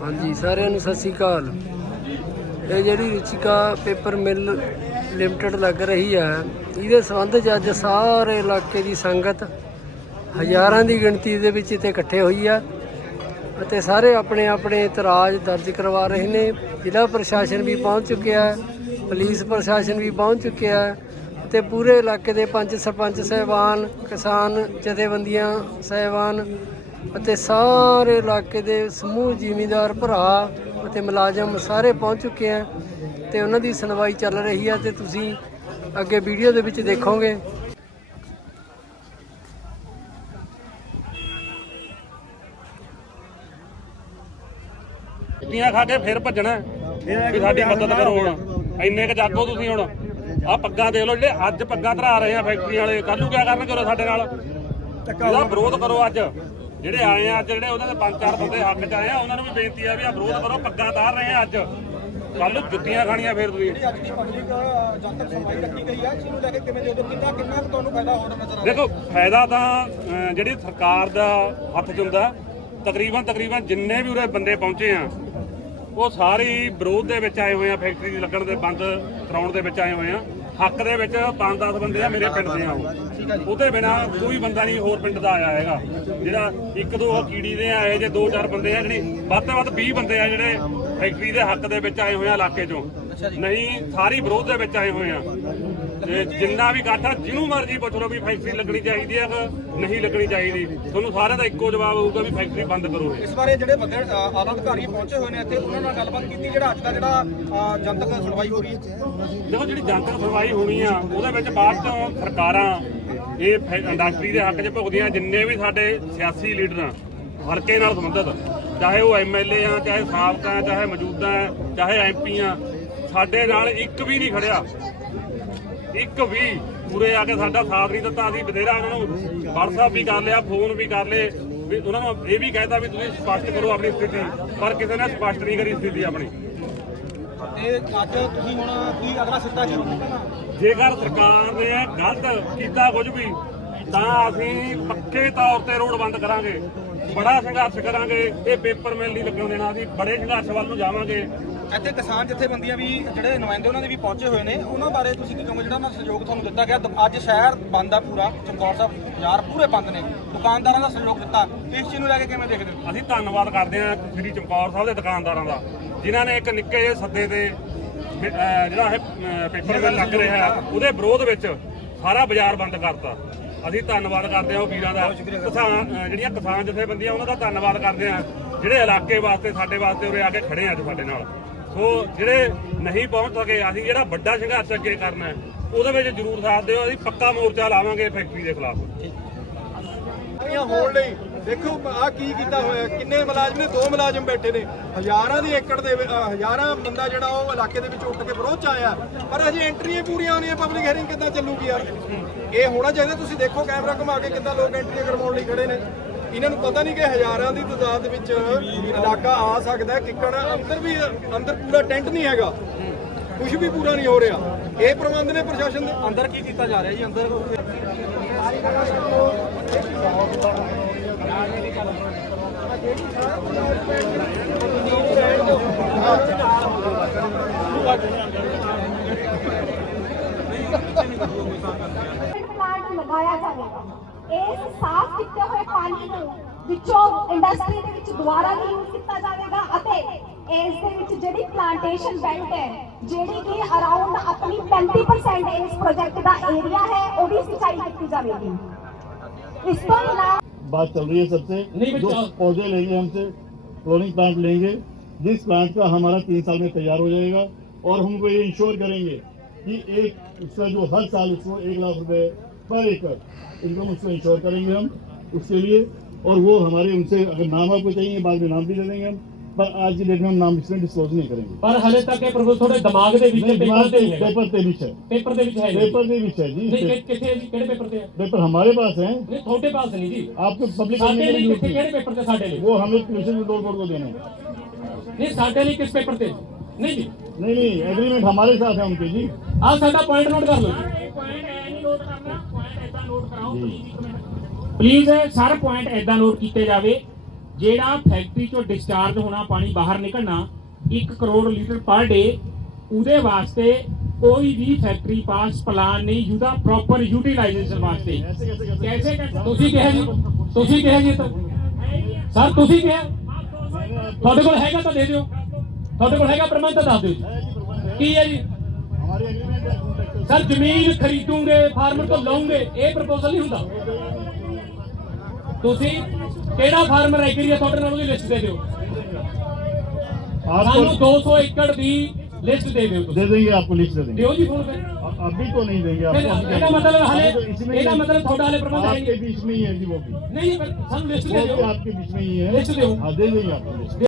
ਹਾਂਜੀ, ਸਾਰਿਆਂ ਨੂੰ ਸਤਿ ਸ੍ਰੀ ਅਕਾਲ। ਇਹ ਜਿਹੜੀ ਰਿਚਿਕਾ ਪੇਪਰ ਮਿਲ ਲਿਮਟਿਡ ਲੱਗ ਰਹੀ ਹੈ, ਇਹਦੇ ਸੰਬੰਧ 'ਚ ਅੱਜ ਸਾਰੇ ਇਲਾਕੇ ਦੀ ਸੰਗਤ ਹਜ਼ਾਰਾਂ ਦੀ ਗਿਣਤੀ ਦੇ ਵਿੱਚ ਇੱਥੇ ਇਕੱਠੇ ਹੋਈ ਆ ਅਤੇ ਸਾਰੇ ਆਪਣੇ ਆਪਣੇ ਇਤਰਾਜ਼ ਦਰਜ ਕਰਵਾ ਰਹੇ ਨੇ। ਜ਼ਿਲ੍ਹਾ ਪ੍ਰਸ਼ਾਸਨ ਵੀ ਪਹੁੰਚ ਚੁੱਕਿਆ ਹੈ, ਪੁਲਿਸ ਪ੍ਰਸ਼ਾਸਨ ਵੀ ਪਹੁੰਚ ਚੁੱਕਿਆ ਹੈ ਤੇ ਪੂਰੇ ਇਲਾਕੇ ਦੇ ਪੰਜ ਸਰਪੰਚ, ਸਹਿਬਾਨ, ਕਿਸਾਨ ਜਥੇਬੰਦੀਆਂ, ਸਹਿਬਾਨ ਅਤੇ ਸਾਰੇ ਇਲਾਕੇ ਦੇ ਸਮੂਹ ਜ਼ਿਮੀਂਦਾਰ ਭਰਾ ਅਤੇ ਮੁਲਾਜ਼ਮ ਸਾਰੇ ਪਹੁੰਚ ਚੁੱਕੇ ਆ ਤੇ ਉਹਨਾਂ ਦੀ ਸੁਣਵਾਈ ਚੱਲ ਰਹੀ ਹੈ ਤੇ ਤੁਸੀਂ ਅੱਗੇ ਵੀਡੀਓ ਦੇ ਵਿੱਚ ਦੇਖੋਗੇ। ਟਿੱਕੀਆਂ ਖਾ ਕੇ ਫਿਰ ਭੱਜਣਾ ਵੀ ਸਾਡੀ ਮਦਦ ਕਰੋ ਹੁਣ। ਇੰਨੇ ਕ ਜਾਗੋ ਤੁਸੀਂ ਹੁਣ। ਆ ਪੱਗਾਂ ਦੇਖ ਲਓ ਜਿਹੜੇ ਅੱਜ ਪੱਗਾਂ ਧਰਾ ਰਹੇ ਆ ਫੈਕਟਰੀ ਵਾਲੇ। ਕੱਲ ਨੂੰ ਕਿਆ ਕਰਨ ਕਰੋ ਸਾਡੇ ਨਾਲ? ਇਹਦਾ ਵਿਰੋਧ ਕਰੋ ਅੱਜ। ਜਿਹੜੇ ਆਏ ਆ ਅੱਜ ਜਿਹੜੇ ਉਹਨਾਂ ਦੇ ਪੰਜ ਚਾਰ ਬੰਦੇ ਹੱਕ ਚ ਆਏ ਆ ਉਹਨਾਂ ਨੂੰ ਵੀ ਬੇਨਤੀ ਆ ਵੀ ਆ ਵਿਰੋਧ ਕਰੋ ਪੱਗਾਂ ਤਾਰ ਰਹੇ ਆ ਅੱਜ। ਕੱਲ ਨੂੰ ਜੁੱਤੀਆਂ ਖਾਣੀਆਂ ਫਿਰ ਤੁਸੀਂ। ਅੱਜ ਦੀ ਪਬਲਿਕ ਜਨਤਕ ਸੁਣਵਾਈ ਰੱਖੀ ਗਈ ਹੈ ਇਸ ਨੂੰ ਲੈ ਕੇ ਕਿਵੇਂ ਦੇ ਉਦੋਂ ਕਿੰਨਾ ਕਿੰਨਾ ਕੁ ਤੁਹਾਨੂੰ ਫਾਇਦਾ ਹੋ ਰਿਹਾ ਨਜ਼ਰ ਆ ਰਿਹਾ? ਦੇਖੋ ਫਾਇਦਾ ਤਾਂ ਜਿਹੜੀ ਸਰਕਾਰ ਦਾ ਹੱਥ 'ਚ ਹੁੰਦਾ ਤਕਰੀਬਨ ਤਕਰੀਬਨ ਜਿੰਨੇ ਵੀ ਉਰੇ ਬੰਦੇ ਪਹੁੰਚੇ ਆ ਉਹ ਸਾਰੇ ਵਿਰੋਧ ਦੇ ਵਿੱਚ ਆਏ ਹੋਏ ਆ ਫੈਕਟਰੀ ਲੱਗਣ ਦੇ ਬੰਦ ਕਰਾਉਣ ਦੇ ਵਿੱਚ ਆਏ ਹੋਏ ਆ। ਹੱਕ ਦੇ ਵਿੱਚ 5-10 ਬੰਦੇ ਆ ਮੇਰੇ ਪਿੰਡ ਦੇ ਆ ਉਹ। ਉਹਦੇ ਬਿਨਾ ਕੋਈ ਬੰਦਾ ਨਹੀਂ ਹੋਰ ਪਿੰਡ ਦਾ ਆਇਆ ਹੈਗਾ। ਜਿਹੜਾ ਇੱਕ ਦੋ ਕੀੜੀ ਦੇ ਆਏ ਜੇ ਦੋ ਚਾਰ ਬੰਦੇ ਆ ਜਿਹੜੀ ਵੱਧ ਤੋਂ ਵੱਧ 20 ਬੰਦੇ ਆ ਜਿਹੜੇ ਫੈਕਟਰੀ ਦੇ ਹੱਕ ਦੇ ਵਿੱਚ ਆਏ ਹੋਏ ਆ ਇਲਾਕੇ 'ਚੋਂ। ਨਹੀਂ ਸਾਰੀ ਵਿਰੋਧ ਦੇ ਵਿੱਚ ਆਏ ਹੋਏ ਆ। ਤੇ ਜਿੰਨਾ ਵੀ ਇਕੱਠ ਆ ਜਿਹਨੂੰ ਮਰਜ਼ੀ ਪੁੱਛ ਲਓ ਵੀ ਫੈਕਟਰੀ ਲੱਗਣੀ ਚਾਹੀਦੀ ਹੈ ਨਹੀਂ ਲੱਗਣੀ ਚਾਹੀਦੀ। ਤੁਹਾਨੂੰ ਸਾਰਿਆਂ ਦਾ ਇੱਕੋ ਜਵਾਬ ਹੋਊਗਾ ਵੀ ਫੈਕਟਰੀ ਬੰਦ ਕਰੋ ਇਸ ਬਾਰੇ ਜਿਹੜੇ ਬੰਦੇ ਆਲਾ ਅਧਿਕਾਰੀ ਪਹੁੰਚੇ ਹੋਏ ਨੇ ਇੱਥੇ ਉਹਨਾਂ ਨਾਲ ਗੱਲਬਾਤ ਕੀਤੀ ਜਿਹੜਾ ਅੱਜ ਦਾ ਜਿਹੜਾ ਜਨਤਕ ਸੁਣਵਾਈ ਹੋ ਰਹੀ ਹੈ? ਦੇਖੋ ਜਿਹੜੀ ਜਨਤਕ ਸੁਣਵਾਈ ਹੋਣੀ ਆ ਉਹਦੇ ਵਿੱਚ ਬਾਅਦ ਚੋਂ ਸਰਕਾਰਾਂ ਇਹ ਫੈ- ਇੰਡਸਟਰੀ ਦੇ ਹੱਕ 'ਚ ਭੁਗਦੀਆਂ ਜਿੰਨੇ ਵੀ ਸਾਡੇ ਸਿਆਸੀ ਲੀਡਰਾਂ ਆ ਹਲਕੇ ਨਾਲ ਸੰਬੰਧਿਤ, ਚਾਹੇ ਉਹ ਐਮਐਲਏ ਆ, ਚਾਹੇ ਸਾਬਕਾ ਆ, ਚਾਹੇ ਮੌਜੂਦਾ ਆ, ਚਾਹੇ ਐਮਪੀ ਆ, ਸਾਡੇ ਨਾਲ ਇੱਕ ਵੀ ਨਹੀਂ ਖੜਿਆ। ਇੱਕ ਵੀ ਪੂਰੇ ਆ ਕੇ ਸਾਡਾ ਸਾਥ ਨਹੀਂ ਦਿੱਤਾ, ਅਸੀਂ ਬਥੇਰਾ ਉਹਨਾਂ ਨੂੰ WhatsApp ਵੀ ਕਰ ਲਿਆ ਫੋਨ ਵੀ ਕਰ ਲਏ, ਵੀ ਉਹਨਾਂ ਨੂੰ ਇਹ ਵੀ ਕਹਿਤਾ ਵੀ ਤੁਸੀਂ ਸਪਸ਼ਟ ਕਰੋ ਆਪਣੀ ਸਥਿਤੀ, ਪਰ ਕਿਸੇ ਨੇ ਸਪਸ਼ਟ ਨਹੀਂ ਕਰੀ ਸਥਿਤੀ ਆਪਣੀ। ਤੇ ਅੱਜ ਤੁਸੀਂ ਹੁਣ ਕੀ ਅਗਲਾ ਸਿੱਟਾ ਕੀ ਜੇਕਰ ਸਰਕਾਰ ਨੇ ਗਲਤ ਕੀਤਾ ਕੁਝ ਵੀ ਤਾਂ ਅਸੀਂ ਪੱਕੇ ਤੌਰ ਤੇ ਰੋਡ ਬੰਦ ਕਰਾਂਗੇ। ਬੜਾ ਸੰਘਰਸ਼ ਕਰਾਂਗੇ। ਇਹ ਪੇਪਰ ਮਿਲ ਨਹੀਂ ਲੱਗਣ ਦੇਣਾ ਅਸੀਂ। ਬੜੇ ਸੰਘਰਸ਼ ਵੱਲ ਨੂੰ ਜਾਵਾਂਗੇ। ਇੱਥੇ ਕਿਸਾਨ ਜਥੇਬੰਦੀਆਂ ਵੀ ਜਿਹੜੇ ਨੁਮਾਇੰਦੇ ਉਹਨਾਂ ਦੇ ਵੀ ਪਹੁੰਚੇ ਹੋਏ ਨੇ ਉਹਨਾਂ ਬਾਰੇ ਤੁਸੀਂ ਕੀ ਕਹੋਗੇ? ਜਿਹੜਾ ਉਹਨਾਂ ਸਹਿਯੋਗ ਤੁਹਾਨੂੰ ਦਿੱਤਾ ਗਿਆ ਅੱਜ ਸ਼ਹਿਰ ਬੰਦ ਆ ਪੂਰਾ ਚਮਕੌਰ ਸਾਹਿਬ ਬਾਜ਼ਾਰ ਪੂਰੇ ਬੰਦ ਨੇ। ਦੁਕਾਨਦਾਰਾਂ ਦਾ ਸਹਿਯੋਗ ਦਿੱਤਾ। ਇਸ ਚੀਜ਼ ਨੂੰ ਲੈ ਕੇ ਕਿਵੇਂ ਦੇਖਦੇ ਹੋ? ਅਸੀਂ ਧੰਨਵਾਦ ਕਰਦੇ ਹਾਂ ਸ੍ਰੀ ਚਮਕੌਰ ਸਾਹਿਬ ਦੇ ਦੁਕਾਨਦਾਰਾਂ ਦਾ। ਜਿਨ੍ਹਾਂ ਨੇ ਇੱਕ ਨਿੱਕੇ ਜਿਹੇ ਸੱਦੇ ਤੇ ਜਿਹੜਾ ਇਹ ਪੇਪਰ ਮਿਲ ਲੱਗ ਰਿਹਾ ਉਹਦੇ ਵਿਰੋਧ ਵਿੱਚ ਸਾਰਾ ਬਾਜ਼ਾਰ ਬੰਦ ਕਰਤਾ। ਅਸੀਂ ਧੰਨਵਾਦ ਕਰਦੇ ਹਾਂ ਉਹ ਵੀਰਾਂ ਦਾ। ਕਿਸਾਨ ਜਿਹੜੀਆਂ ਕਿਸਾਨ ਜਥੇਬੰਦੀਆਂ, ਉਹਨਾਂ ਦਾ ਧੰਨਵਾਦ ਕਰਦੇ ਹਾਂ, ਜਿਹੜੇ ਇਲਾਕੇ ਵਾਸਤੇ, ਸਾਡੇ ਵਾਸਤੇ ਉਰੇ ਆ ਕੇ ਖੜੇ ਆ ਅੱਜ ਸਾਡੇ ਨਾਲ। ਸੋ, ਜਿਹੜੇ ਨਹੀਂ ਪਹੁੰਚ ਸਕੇ, ਅਸੀਂ ਜਿਹੜਾ ਵੱਡਾ ਸੰਘਰਸ਼ ਅੱਗੇ ਕਰਨਾ ਹੈ, ਉਹਦੇ ਵਿੱਚ ਜ਼ਰੂਰ ਸਾਥ ਦਿਓ। ਅਸੀਂ ਪੱਕਾ ਮੋਰਚਾ ਲਾਵਾਂਗੇ ਫੈਕਟਰੀ ਦੇ ਖਿਲਾਫ। ਹੋਣ ਲਈ ਦੇਖੋ ਆ ਕੀ ਕੀਤਾ ਹੋਇਆ ਕਿੰਨੇ ਮੁਲਾਜ਼ਮ ਨੇ ਦੋ ਮੁਲਾਜ਼ਮ ਬੈਠੇ ਨੇ। ਹਜ਼ਾਰਾਂ ਦੀ ਏਕੜ ਦੇ ਵਿੱਚ, ਅ, ਹਜ਼ਾਰਾਂ ਬੰਦਾ ਜਿਹੜਾ ਉਹ ਇਲਾਕੇ ਦੇ ਵਿੱਚ ਉੱਠ ਕੇ ਵਿਰੋਧ ਚ ਆਇਆ। ਪਰ ਅਜੇ ਐਂਟਰੀਆਂ ਪੂਰੀਆਂ ਹੋਣੀਆਂ ਪਬਲਿਕ ਹੈਰਿੰਗ ਕਿੱਦਾਂ ਚੱਲੂਗੀ ਯਾਰ? ਇਹ ਹੋਣਾ ਚਾਹੀਦਾ ਤੁਸੀਂ ਦੇਖੋ ਕੈਮਰਾ ਘੁਮਾ ਕੇ ਕਿੱਦਾਂ ਲੋਕ ਐਂਟਰੀਆਂ ਕਰਵਾਉਣ ਲਈ ਖੜੇ ਨੇ। ਇਹਨਾਂ ਨੂੰ ਪਤਾ ਨਹੀਂ ਕਿ ਹਜ਼ਾਰਾਂ ਦੀ ਤਾਦਾਦ ਦੇ ਵਿੱਚ ਇਲਾਕਾ ਆ ਸਕਦਾ ਹੈ ਕਿੱਕਣ ਅੰਦਰ ਵੀ ਅੰਦਰ ਪੂਰਾ ਟੈਂਟ ਨਹੀਂ ਹੈਗਾ। ਕੁਝ ਵੀ ਪੂਰਾ ਨਹੀਂ ਹੋ ਰਿਹਾ। ਇਹ ਪ੍ਰਬੰਧ ਨੇ ਪ੍ਰਸ਼ਾਸਨ ਦੇ ਅੰਦਰ ਕੀ ਕੀਤਾ ਜਾ ਰਿਹਾ ਜੀ ਅੰਦਰ? ਪਲਾਂਟ ਲਗਾਇਆ ਜਾਵੇਗਾ ਇਸ ਸਾਫ਼ ਕੀਤੇ ਹੋਏ ਪਾਣੀ ਨੂੰ ਵਿੱਚੋਂ ਇੰਡਸਟਰੀ ਦੇ ਵਿੱਚ ਦੁਬਾਰਾ ਯੂਜ਼ ਕੀਤਾ ਜਾਵੇਗਾ ਅਤੇ ਇਸ ਦੇ ਵਿੱਚ ਜਿਹੜੀ ਪਲਾਂਟੇਸ਼ਨ ਬੈਲਟ ਹੈ, ਜਿਹੜੀ ਕਿ ਅਰਾਊਂਡ ਆਪਣੀ 35% ਇਸ ਪ੍ਰੋਜੈਕਟ ਦਾ ਏਰੀਆ ਹੈ ਉਹਦੀ ਸਿੰਚਾਈ ਕੀਤੀ ਜਾਵੇਗੀ। ਇਸ ਤੋਂ ਇਲਾਵਾ बात चल रही है सबसे। जो पौधे लेंगे हमसे फ्लोरिंग प्लांट लेंगे। जिस प्लांट का हमारा तीन साल में तैयार हो जाएगा और हम ये इंश्योर करेंगे कि एक उसका जो हर साल उसको एक लाख रुपए पर एकड़ इनकम उसको इंश्योर करेंगे हम उसके लिए। और वो हमारे उनसे अगर नाम आपको चाहिए बाद में नाम भी दे देंगे हम। पर आज की डेट में हम नाम इसमें डिस्क्लोज नहीं करेंगे ਪਰ ਹਲੇ ਤੱਕ ਇਹ ਪ੍ਰੋਗਰਾਮ ਤੁਹਾਡੇ ਦਿਮਾਗ ਦੇ ਵਿੱਚ ਹੈ, नहीं पेपर पेपर ਤੇ नहीं है पेपर पे विषय ਪੇਪਰ ਦੇ ਵਿੱਚ ਹੈ ਜੀ। पेपर पे विषय जी ਨਹੀਂ कि- ਕਿੱਥੇ ਹੈ ਜੀ? ਕਿਹੜੇ ਪੇਪਰ ਤੇ ਹੈ? पेपर हमारे पास है ਨਹੀਂ ਤੁਹਾਡੇ ਪਾਸ ਨਹੀਂ ਜੀ। आपको पब्लिक ਸਾਡੇ करने के लिए ਲਈ use ਕਿੱਥੇ किया। ਕਿਹੜੇ ਪੇਪਰ ਤੇ ਸਾਡੇ ਲਈ? वो हम लोग कमीशन कंट्रोल बोर्ड को देना। है ਨਹੀਂ ਸਾਡੇ ਲਈ ਕਿਸ ਪੇਪਰ ਤੇ? ਨਹੀਂ ਜੀ। नहीं नहीं एग्रीमेंट हमारे साथ है उनके जी। ਆਹ ਸਾਡਾ ਪੁਆਇੰਟ ਨੋਟ ਕਰ ਲਓ ਜੀ। ਇਹ ਪੁਆਇੰਟ ਐ ਨਹੀਂ ਨੋਟ ਕਰਨਾ। ਪੁਆਇੰਟ ਐਦਾਂ ਨੋਟ ਕਰਾਓ। ਪਲੀਜ਼ ਇੱਕ ਮਿੰਟ ਪਲੀਜ਼ ਸਰ ਪੁਆਇੰਟ ਐਦਾਂ ਨੋਟ ਕੀਤੇ ਜਾਵੇ। ਜਿਹੜਾ ਫੈਕਟਰੀ ਚੋਂ ਡਿਸਚਾਰਜ ਹੋਣਾ, ਪਾਣੀ ਬਾਹਰ ਨਿਕਲਣਾ 1 ਕਰੋੜ ਲੀਟਰ ਪਰ ਡੇ, ਉਹਦੇ ਵਾਸਤੇ ਕੋਈ ਵੀ ਫੈਕਟਰੀ ਪਾਸ ਪਲਾਨ ਨਹੀਂ, ਉਹਦਾ ਪ੍ਰੋਪਰ ਯੂਟਿਲਾਈਜੇਸ਼ਨ ਵਾਸਤੇ। ਕੈਸੇ ਤੁਸੀਂ ਕਿਹਾ ਜੀ? ਤੁਸੀਂ ਕਿਹਾ ਜੀ ਸਰ, ਤੁਸੀਂ ਕਿਹਾ? ਤੁਹਾਡੇ ਕੋਲ ਹੈਗਾ ਤਾਂ ਦੇ ਦਿਓ। ਤੁਹਾਡੇ ਕੋਲ ਹੈਗਾ ਪ੍ਰਬੰਧ ਤਾਂ ਦੱਸ ਦਿਓ ਕੀ ਹੈ ਜੀ? ਸਰ, ਜ਼ਮੀਨ ਖਰੀਦੂਗੇ, ਫਾਰਮਰ ਤੋਂ ਲਵਾਂਗੇ ਇਹ ਪ੍ਰਪੋਜ਼ਲ ਨਹੀਂ ਹੁੰਦਾ। ਤੁਸੀਂ ਕਿਹੜਾ ਫਾਰਮਰ ਐਗਰੀ ਹੈ ਤੁਹਾਡੇ ਨਾਲ ਉਹਦੀ ਲਿਸਟ ਦੇ ਦਿਓ ਸਾਨੂੰ आपको 200 ਏਕੜ ਦੀ ਲਿਸਟ ਦੇ ਦਿਓ दे ਤੁਸੀਂ देंगे आपको लिस्ट दे देंगे ਦਿਓ ਜੀ ਫੋਨ ਤੇ अब- अभी तो नहीं देंगे ਫਿਰ आपको ਇਹਦਾ ਮਤਲਬ अभी ਹਲੇ तो इसमें ਇਹਦਾ ही- ਮਤਲਬ ਤੁਹਾਡਾ ਹਲੇ ਪ੍ਰਬੰਧ ਹੈ आपके ਨਹੀਂ बीच में ही है जी वो भी ਨਹੀਂ ਫਿਰ ਸਾਨੂੰ ਲਿਸਟ वो ਦੇ भी ਦਿਓ आपके बीच में ही है लिस्ट दो। हाँ दे देंगे आपको लिस्ट